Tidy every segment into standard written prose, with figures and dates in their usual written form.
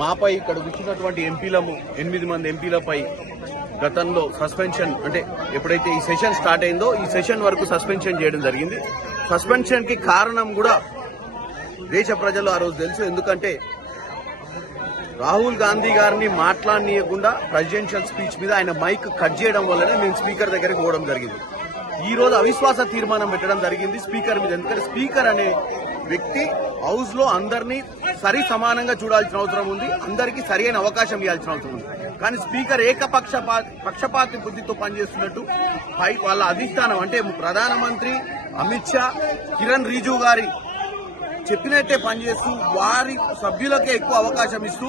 మాపై ఇక్కడ కూర్చున్నటువంటి ఎంపీలము 8 మంది ఎంపీలపై గతంలో సస్పెన్షన్ అంటే ఎప్పుడైతే ఈ సెషన్ స్టార్ట్ అయిందో ఈ సెషన్ వరకు సస్పెన్షన్ చేయడం జరిగింది. సస్పెన్షన్ కి కారణం కూడా దేశ ప్రజలు ఆ రోజు తెలుసు. ఎందుకంటే రాహుల్ గాంధీ గారిని మాట్లాడనీయకుండా ప్రెసిడెన్షియల్ స్పీచ్ మీద ఆయన మైక్ కట్ చేయడం వల్లనే మేము స్పీకర్ దగ్గరికి పోవడం జరిగింది. ఈ రోజు అవిశ్వాస తీర్మానం పెట్టడం జరిగింది స్పీకర్ మీద. ఎందుకంటే స్పీకర్ అనే వ్యక్తి హౌస్ లో అందరినీ సరి సమానంగా చూడాల్సిన అవసరం ఉంది, అందరికీ సరైన అవకాశం ఇవ్వాల్సిన అవసరం ఉంది. కానీ స్పీకర్ పక్షపాతి బుద్ధితో పనిచేస్తున్నట్టు వాళ్ళ అధిష్టానం అంటే ప్రధానమంత్రి అమిత్ షా, కిరణ్ రిజిజు గారి చెప్పినట్టే పనిచేస్తూ వారి సభ్యులకే ఎక్కువ అవకాశం ఇస్తూ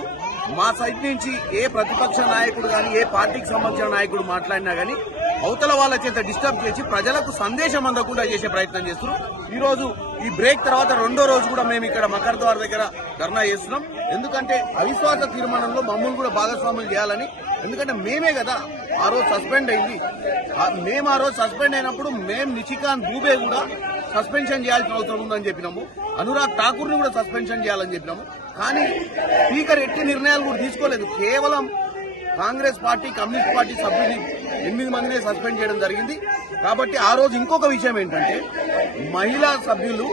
మా సైడ్ నుంచి ఏ ప్రతిపక్ష నాయకుడు కానీ ఏ పార్టీకి సంబంధించిన నాయకుడు మాట్లాడినా కానీ అవతల వాళ్ళ చేత డిస్టర్బ్ చేసి ప్రజలకు సందేశం అందకుండా చేసే ప్రయత్నం చేస్తున్నారు. ఈ రోజు ఈ బ్రేక్ తర్వాత రెండో రోజు కూడా మేము ఇక్కడ మకర్ ద్వార్ దగ్గర ధర్నా చేస్తున్నాం. ఎందుకంటే అవిశ్వాస తీర్మానంలో మమ్మల్ని కూడా భాగస్వాములు చేయాలని. ఎందుకంటే మేమే కదా ఆ రోజు సస్పెండ్ అయింది. మేము ఆ రోజు సస్పెండ్ అయినప్పుడు మేము నిషికాంత్ దూబే కూడా సస్పెన్షన్ చేయాల్సిన అవసరం ఉందని చెప్పినాము. అనురాగ్ ఠాకూర్ ని కూడా సస్పెన్షన్ చేయాలని చెప్పినాము. కానీ స్పీకర్ ఎట్టి నిర్ణయాలు కూడా తీసుకోలేదు. కేవలం కాంగ్రెస్ పార్టీ, కమ్యూనిస్ట్ పార్టీ సభ్యుని 8 మందినే సస్పెండ్ చేయడం జరిగింది. కాబట్టి ఆ రోజు ఇంకొక విషయం ఏంటంటే మహిళా సభ్యులు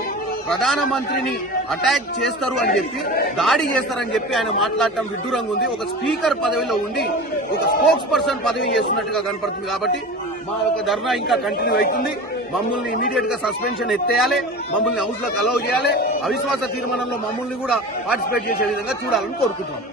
ప్రధానమంత్రిని అటాక్ చేస్తారు అని చెప్పి, దాడి చేస్తారని చెప్పి ఆయన మాట్లాడటం విడ్డూరంగా ఉంది. ఒక స్పీకర్ పదవిలో ఉండి ఒక స్పోక్స్ పర్సన్ పదవి చేస్తున్నట్టుగా కనపడుతుంది. కాబట్టి మా యొక్క ధర్నా ఇంకా కంటిన్యూ అవుతుంది. మమ్మల్ని ఇమీడియట్ గా సస్పెన్షన్ ఎత్తేయాలి, మమ్మల్ని హౌస్ లోకి అలౌ చేయాలి, అవిశ్వాస తీర్మానంలో మమ్మల్ని కూడా పార్టిసిపేట్ చేసే విధంగా చూడాలని కోరుకుంటున్నాం.